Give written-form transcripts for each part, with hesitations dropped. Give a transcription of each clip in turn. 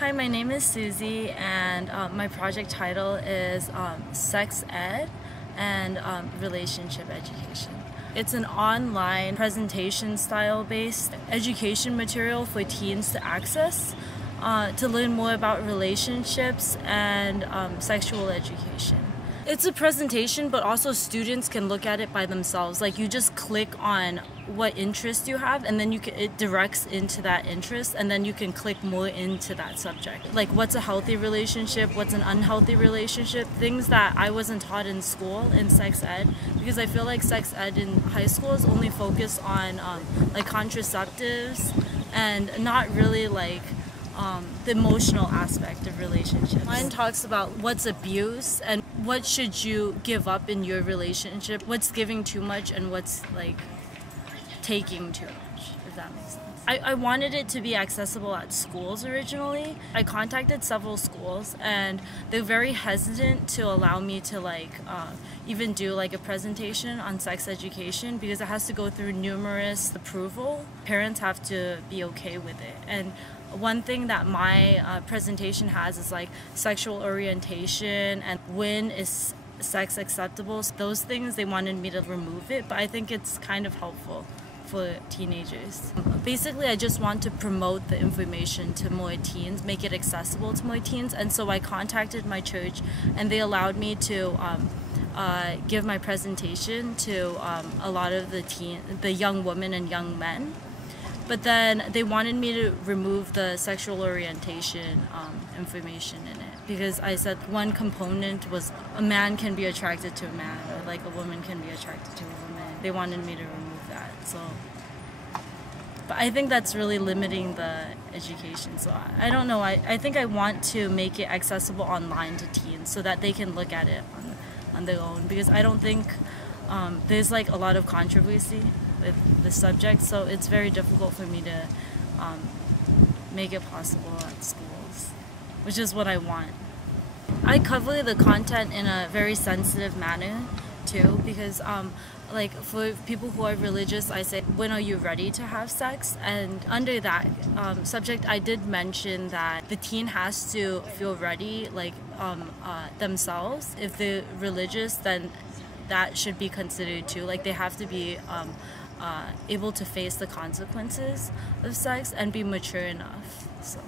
Hi, my name is Susie, and my project title is Sex Ed and Relationship Education. It's an online presentation style based education material for teens to access to learn more about relationships and sexual education. It's a presentation, but also students can look at it by themselves. Like, you just click on what interest you have, and then it directs into that interest, and then you can click more into that subject. Like, what's a healthy relationship, what's an unhealthy relationship, things that I wasn't taught in school in sex ed, because I feel like sex ed in high school is only focused on like contraceptives and not really like the emotional aspect of relationships. Mine talks about what's abuse and what should you give up in your relationship, what's giving too much and what's like taking too much, if that makes sense. I wanted it to be accessible at schools originally. I contacted several schools and they're very hesitant to allow me to like even do like a presentation on sex education because it has to go through numerous approval. Parents have to be okay with it. And one thing that my presentation has is like sexual orientation and when is sex acceptable. So those things, they wanted me to remove it, but I think it's kind of helpful for teenagers. Basically, I just want to promote the information to more teens, make it accessible to more teens, and so I contacted my church and they allowed me to give my presentation to a lot of the young women and young men. But then they wanted me to remove the sexual orientation information in it because I said one component was a man can be attracted to a man or like a woman can be attracted to a woman. They wanted me to remove that. So, but I think that's really limiting the education. So I don't know. I think I want to make it accessible online to teens so that they can look at it on their own because I don't think there's like a lot of controversy with the subject, so it's very difficult for me to make it possible at schools, which is what I want. I cover the content in a very sensitive manner too because like for people who are religious, I say, when are you ready to have sex? And under that subject, I did mention that the teen has to feel ready like themselves. If they're religious, then that should be considered too. Like they have to be able to face the consequences of sex and be mature enough. So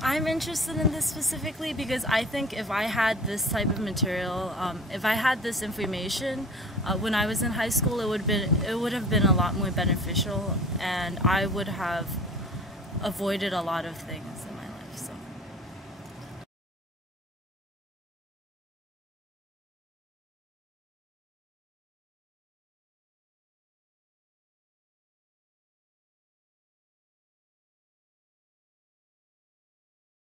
I'm interested in this specifically because I think if I had this type of material, if I had this information when I was in high school, it would have been a lot more beneficial, and I would have avoided a lot of things in my